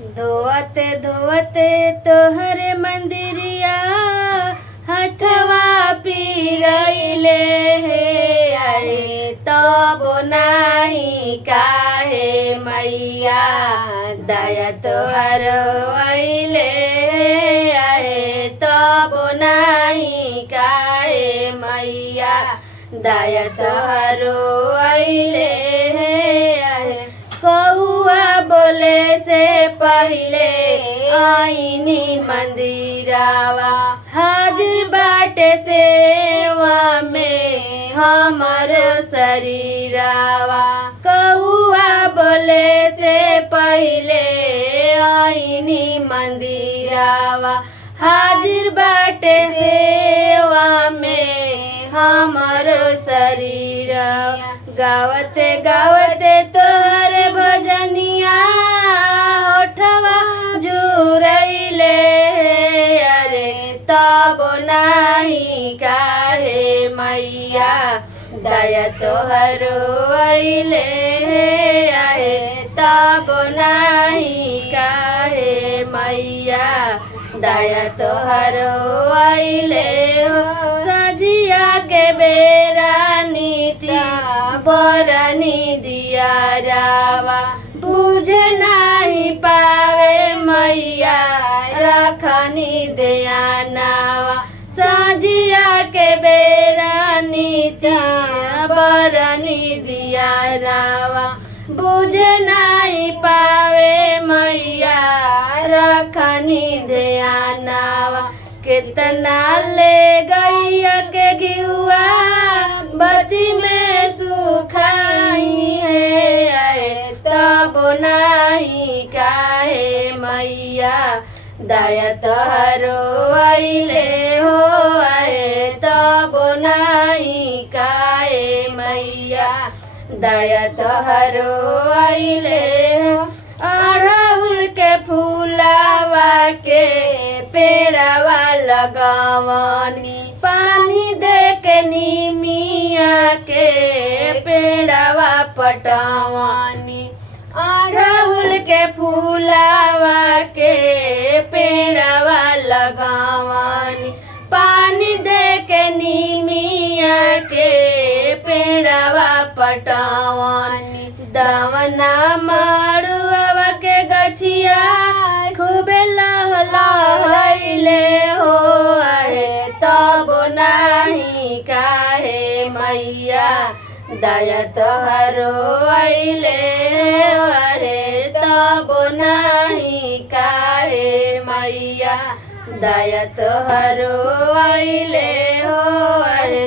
धोवते धोवते तोहरे मंदिरिया हथवा पीरइले हे अरे तब नाही काहे मैया दया तोहर अइले अरे तब नाही काहे मैया दया तोहर अइले अरे कौआ बोले से पहिले आईनी मंदिरावा हाजिर बाटे सेवा में हमर शरीरावा कौआ बोले से पहिले आईनी मंदिरावा हाजिर बाटे सेवा में हमर शरीर गावते गावते तोहर भजनिया होठवा जुरइले अरे तब नाही काहे मैया दया तोहर अइले अरे तब नाही काहे मैया दया तोहर अइले सजिया के बेरा नीति बरनी दिया रावा बुझे नहीं पावे मैया रखनी दयानावा सजिया के बेरा नीति बरनी दिया रावा बुझे नहीं पावे मैया रखनी ध्यानावा कितना ले गैया के घिउआ बती में सुखाई है आए तब नाही काहे मैया दया तोहरो अइले हो आए तब नाही काहे मैया दया तोहरो अइले अड़हुल के फूलावा के पेड़ावा लगावनी पानी दे के नीमिया के पेड़ावा पटावनी अड़हुल के फूलावा के पेड़ावा लगावनी पानी दे के नीमिया के पेड़ावा पटावनी दवना मारुआ के गछिया खूबे लहलहइले हो अरे तब नाही काहे मैया दया तोहरो अइले अरे तब नाही काहे मैया दया तोहरो अइले